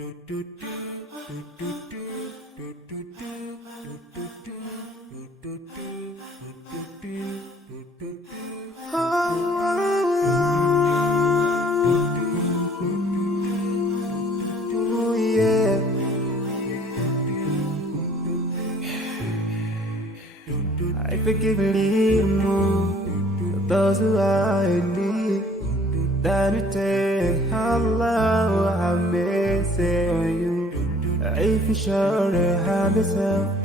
I forgive a little more those who are in need. That you take Allah have mercy on you. If you surely have yourself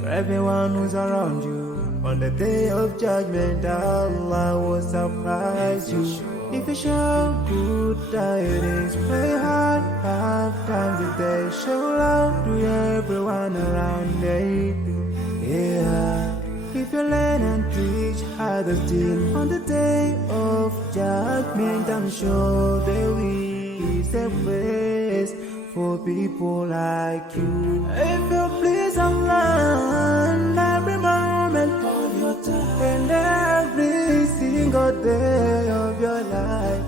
for everyone who's around you, on the day of judgment Allah will surprise you. If you show good tidings, pray hard 5 times a day. Show love to everyone around you. Yeah. If you learn and teach others still, on the day of judgment I'm sure there is a place for people like you. If you please Allah every moment of your time and every single day of your life,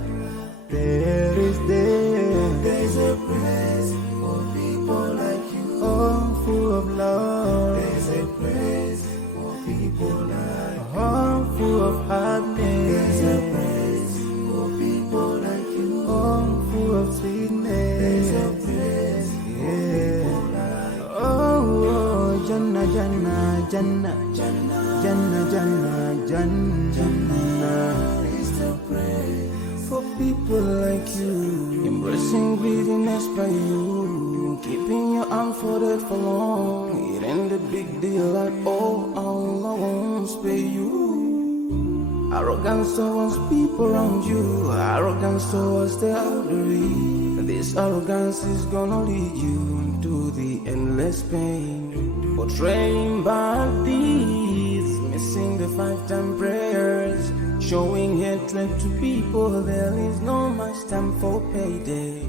there's a place for people like you. Oh, full of love. There's a place people like home full of happiness. There's a place for people like you. Home full of sweetness. There's a place for people like you. Oh, Jannah, Jannah, Jannah, Jannah, Jannah, Jannah, Jannah. It's the place for people like you. Embracing greediness by you, keeping your arm folded for long. It ain't a big deal at all. Allah won't spare you. Arrogance towards people around you, arrogance towards the elderly. This arrogance is gonna lead you to the endless pain. Portraying bad deeds, missing the 5-time prayers, showing hatred to people. There is no much time for payday.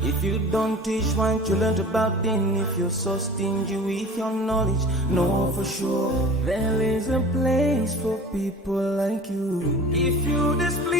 If you don't teach what you learned about them, if you're so stingy with your knowledge, know for sure there is a place for people like you. If you displease